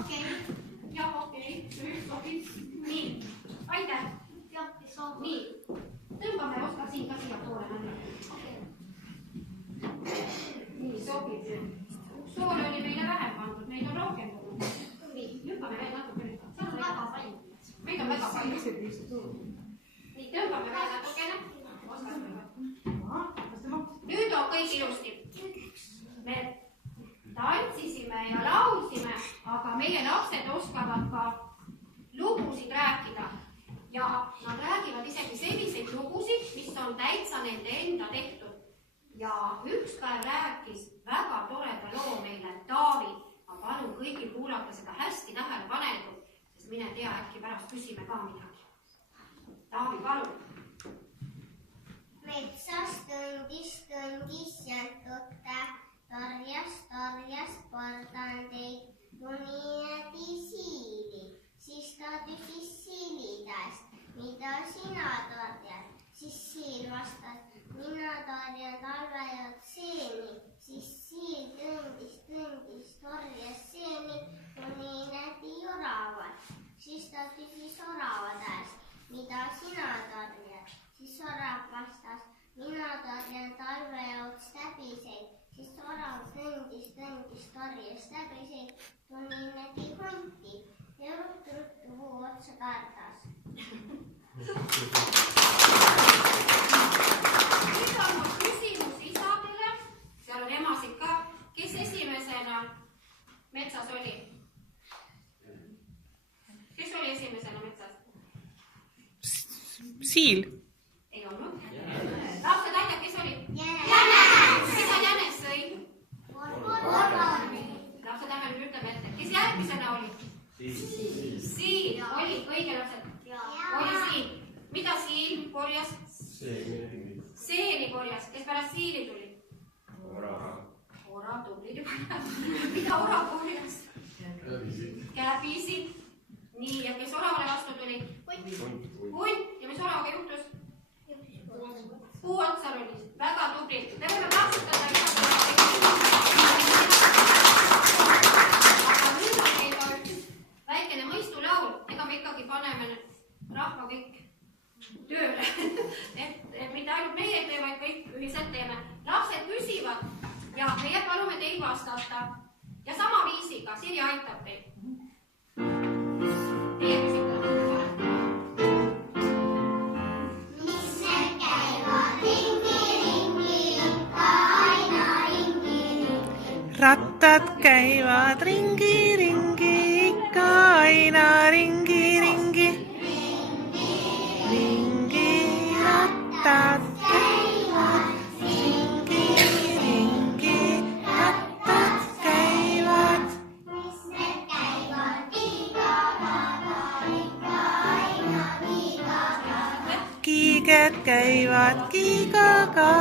okei. Jah, okei. Nii, aitäh. Nii, tõmbame Oskar siin ka siia poole. Nii, sobib. Soole oli meile vähem pandud, meid on rohkem tulnud. Nii, lükkame veel natuke nüüd. Seal on väga palju. Meid on väga palju. Nii, tõmbame veel natukene. Nüüd on kõik ilusti. Me tantsisime ja laulsime, aga meie lapsed oskavad ka lugusid rääkida. Ja nad räägivad isegi selliseid lugusid, mis on täitsa nende enda tehtud. Ja üks päev rääkis väga toreda loo meile Taavi. Ma palun kõigil kuulata seda hästi tähelepanelikult, sest mine tea, äkki pärast küsime ka midagi. Taavi, palun. Metsas tundis ja tõtte, torjas pordandeid, luneti siili. Siis ta küsis siili käest, mida sina torjad? Siis siil vastas, mina torjan talvejood seeni. Siis siil tundis, torjas seeni, kuni nägi oravat. Siis ta küsis orava käest, mida sina torjad? Siis orav vastas, mina torjan talvejood stäbiseid. Siis orav tundis, torjas stäbiseid, kuni nägi hunti. Ja ruttu puu otsa kardas. Nüüd on mul küsimus isadele. Seal on emasid ka. Kes esimesena metsas oli? Kes oli esimesena metsas? Siil. Ei olnud. Lapsed aita, kes oli? Jänes. Mida jänes sõi? Lapsed aita nüüd ütleme ette. Kes järgmisena oli? Siil oli, õige lapsed. Oli siil. Mida siil korjas? Seeni korjas. Kes pärast siili tuli? Orav tuli juba. Mida orav korjas? Käbisid. Nii, ja kes oravale vastu tuli? Hunt. Ja mis oravaga juhtus? Puu otsa rollis. Väga tubli. Me võime plaksutada väikene mõistulaul, ega me ikkagi paneme rahva kõik tööle, et mitte ainult meie tee, vaid kõik ühiselt teeme. Lapsed küsivad ja meie palume teid vastata ja sama viisiga, Siri aitab teid. Teie küsite. Mis need käivad ringi, ikka aina ringi. Rattad käivad ringi, ikka aina ringi. Ringi rattad käivad, ringi rattad käivad. Mis need käivad ikka aina kiigaga. Kiiged käivad kiigaga,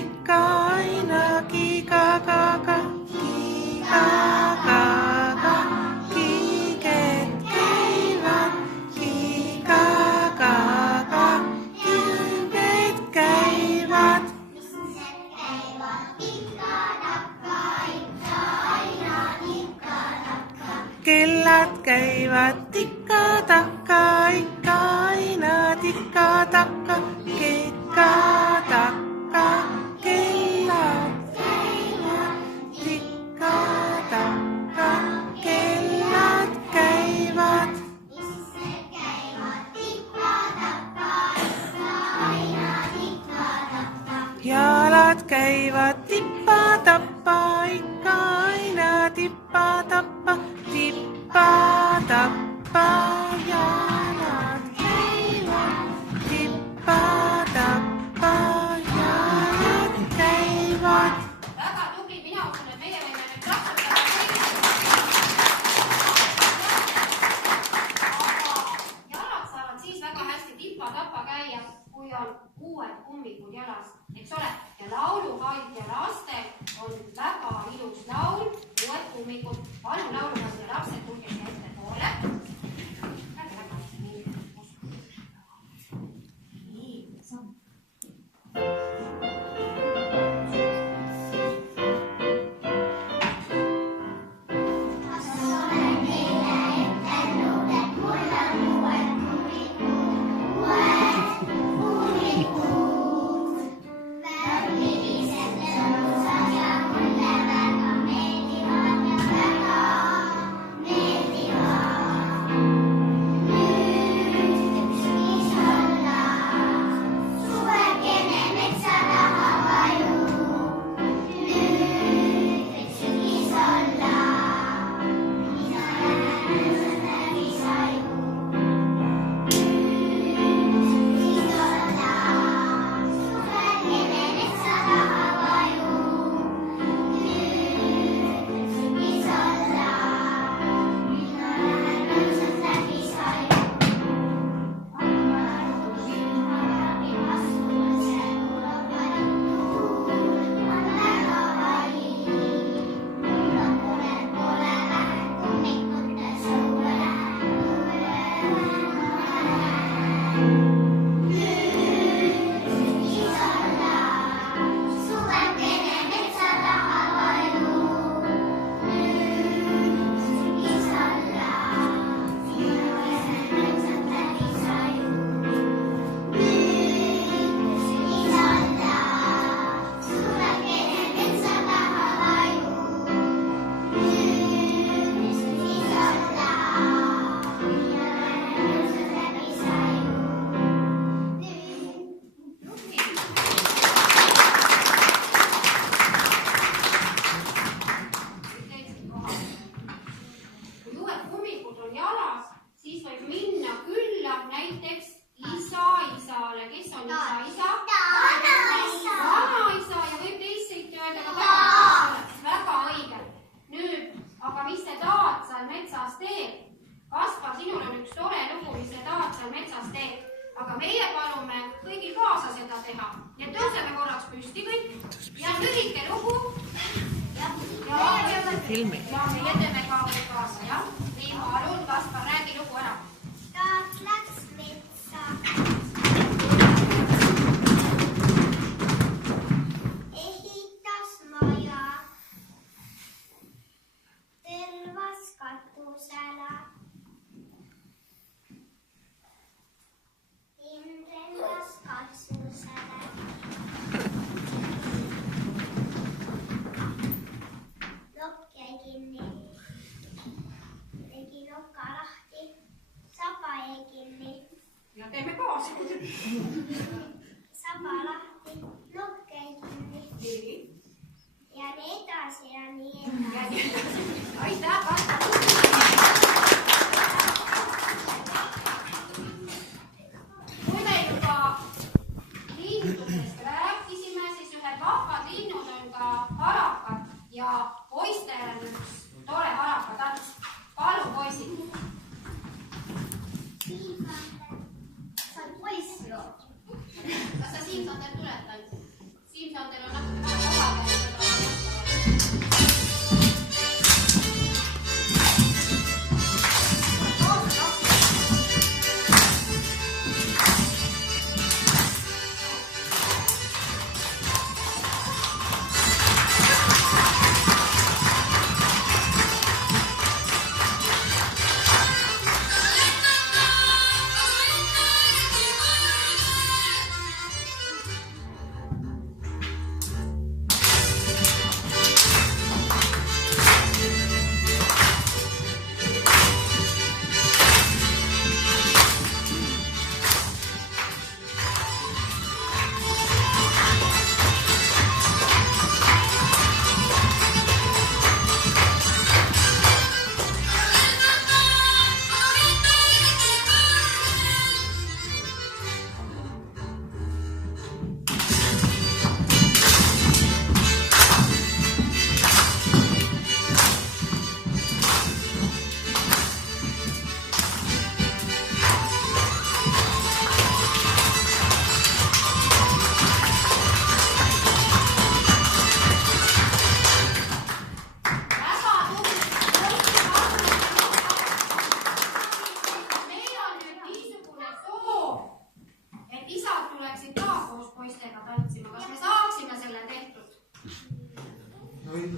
ikka aina kiigaga. Kellad käivad tikka-takka, ikka aina tikka-takka, tikka-takka. Kellad käivad tikka-takka, kellad käivad. Mis need käivad tikka-takka, ikka aina tikka-takka. Jalad käivad tippa-tappa, ikka aina tippa-tappa. Tippa-tappa, jalad käivad, tippa-tappa, jalad käivad. Väga tubli, mina usun, et meie võime nüüd plaksutada. Aga jalad saavad siis väga hästi tippa-tappa käia, kui on uued kummikud jalas, eks ole? Ja lauluhaid ja lastel on väga ilus laul, uued kummikud. Palun lauluhaid ja lapsed tulge siia ette poole. Nii, samm. Kas olen minna külla näiteks isa-isale. Kes on isa-isa? Vanaisa ja võib teisiti öelda ka väga õige. Nüüd, aga mis see taat seal metsas teeb? Kaspar, sinul on üks tore lugu, mis see taat seal metsas teeb. Aga meie palume kõigil kaasa seda teha. Ja tõuseme korraks püsti kõik. Ja lühike lugu. Ja meie teeme ka kõik kaasa, jah? Nii, palun, Kaspar, räägi lugu ära. Taat läks metsa. Ehitas maja. Tõrvas katusele. Lendas katsusele. Lokk jäi kinni. Tegi loka lahti. Saba jäi kinni. Ja teeme kaasa. Saba lahti. Lokk jäi kinni. Ja nii edasi ja nii edasi. Aitäh, Kaspar. Kui me juba lindudest rääkisime, siis ühed vahvad linnud on ka harakad ja poistel on üks tore harakatants. Palun, poisid. Sa oled poiss ju. Kas sa Siim-Sander tuled tantsi? Siim-Sander on natuke väga kohal.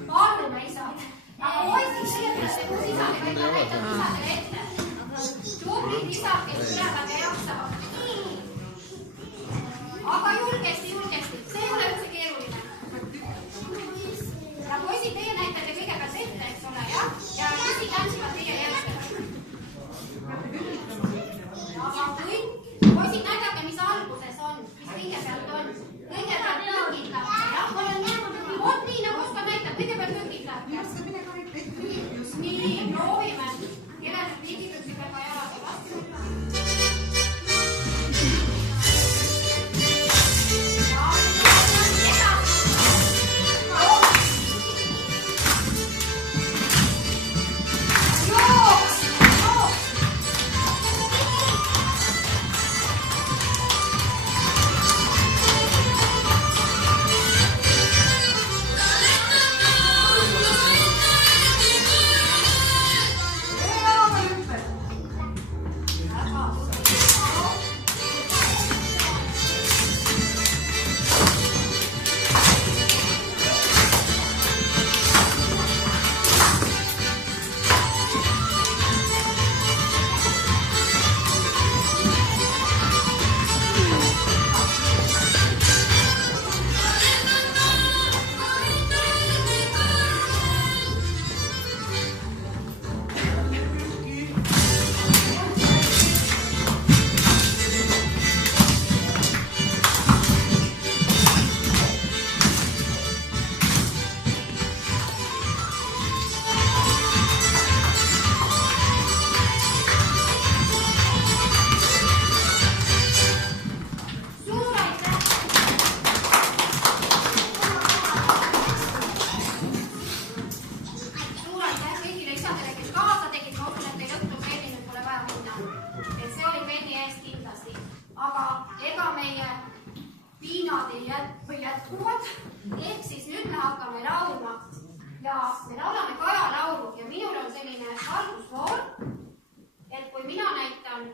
Palume isa. Aga poisid, sellepärast, kus isad ei võta näidata isadele ette. Tublid isad, kes tulevad ja jaksavad. Aga julgesti. See ei ole üldse keeruline. Ja poisid, teie näitate kõigepealt ette, eks ole, jah? Ja poisid tantsivad teie järgselt. Aga kõik, poisid, näidake, mis alguses on, mis kõigepealt on. Kõigepealt lõõgid lahti, jah? Vot nii, nagu oskad näidata, kõigepealt lõõgid lahti. Nii, proovime. Kellel ligipüksipega jalade vastu. aga ega meie piinad ei jätkuvad. Ehk siis nüüd me hakkame laulma ja me laulame Kaja laulu ja minul on selline algusvoor, et kui mina näitan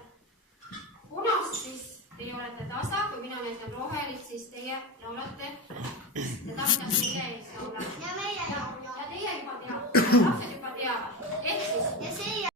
punast, siis teie olete tasa, kui mina näitan rohelist, siis teie laulate ja tahate